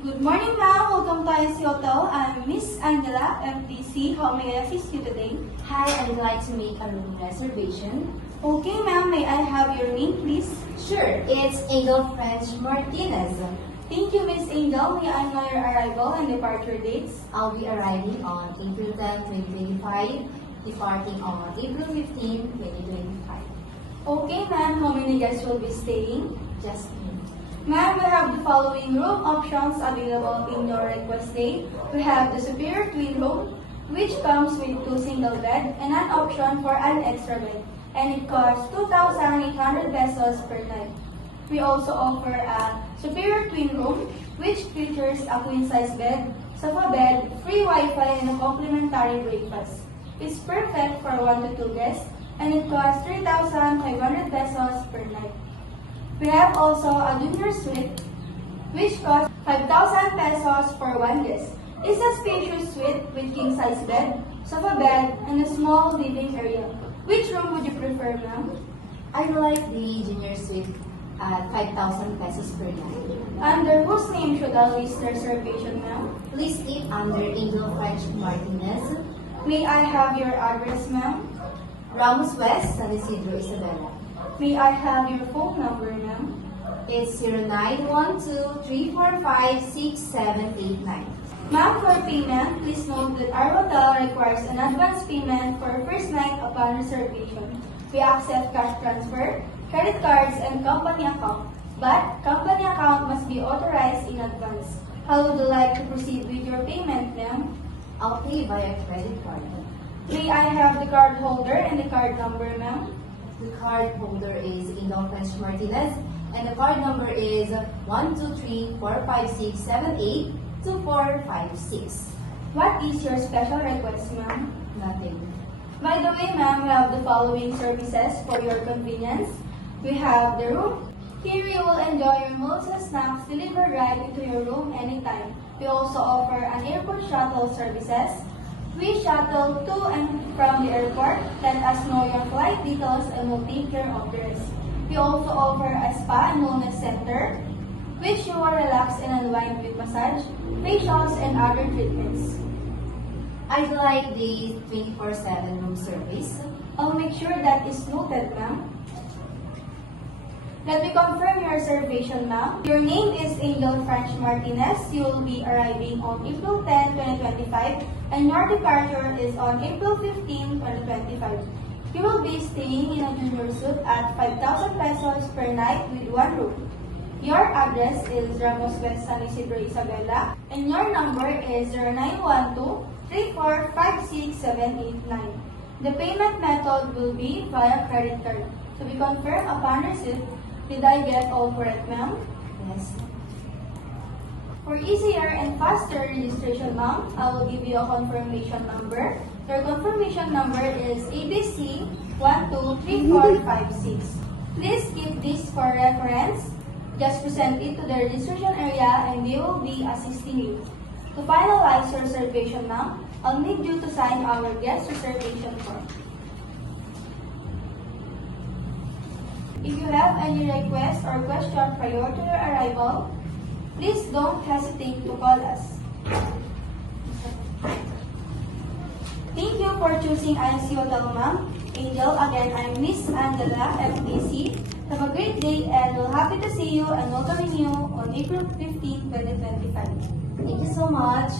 Good morning, ma'am. Welcome to IC Hotel. I'm Miss Angela, MTC. How may I assist you today? Hi, I'd like to make a room reservation. Okay, ma'am. May I have your name, please? Sure, it's Angel French Martinez. Thank you, Miss Angel. May I know your arrival and departure dates? I'll be arriving on April 10, 2025, departing on April 15, 2025. Okay, ma'am. How many guests will be staying? Just me. Ma'am, we have the following room options available in your request date. We have the superior twin room, which comes with 2 single bed and an option for an extra bed, and it costs 2,800 pesos per night. We also offer a superior twin room, which features a queen-size bed, sofa bed, free Wi-Fi, and a complimentary breakfast. It's perfect for 1 to 2 guests, and it costs 3,500 pesos per night. We have also a junior suite, which costs 5,000 pesos for 1 guest. It's a spacious suite with king-size bed, sofa bed, and a small living area. Which room would you prefer, ma'am? I'd like the junior suite at 5,000 pesos per night. Under whose name should I list the reservation, ma'am? List it under Angel French Martinez, May I have your address, ma'am? Ramos West, San Isidro, Isabela. May I have your phone number, ma'am? It's 0912-345-6789. Ma'am, for payment, please note that our hotel requires an advance payment for first night upon reservation. We accept cash transfer, credit cards, and company account. But company account must be authorized in advance. How would you like to proceed with your payment, ma'am? I'll pay via credit card. May I have the card holder and the card number, ma'am? The card holder is Angel French Martinez, and the card number is 123-456-78-2456. What is your special request, ma'am? Nothing. By the way, ma'am, we have the following services for your convenience. We have the room. Here you will enjoy your meals and snacks delivered right into your room anytime. We also offer an airport shuttle services. We shuttle to and from the airport. Let us know your flight details and we'll take care of the rest. We also offer a spa and wellness center, which you will relax and unwind with massage, facials, and other treatments. I'd like the 24/7 room service. I'll make sure that is noted, ma'am. Let me confirm your reservation, ma'am. Your name is Angel French Martinez. You will be arriving on April 10, 2025, and your departure is on April 15, 2025. You will be staying in a junior suite at 5,000 pesos per night with 1 room. Your address is Ramos West, San Isidro, Isabela, and your number is 0912-3456789. The payment method will be via credit card. To be confirmed upon receipt, did I get all correct, ma'am? Yes. For easier and faster registration, ma'am, I will give you a confirmation number. Your confirmation number is ABC 123456. Please keep this for reference. Just present it to the registration area and they will be assisting you. To finalize your reservation, ma'am, I'll need you to sign our guest reservation form. If you have any requests or question prior to your arrival, please don't hesitate to call us. Thank you for choosing IC Hotel, ma'am. Angel, again, I'm Miss Angela, FTC. Have a great day and we're happy to see you and welcoming you on April 15, 2025. Thank you so much.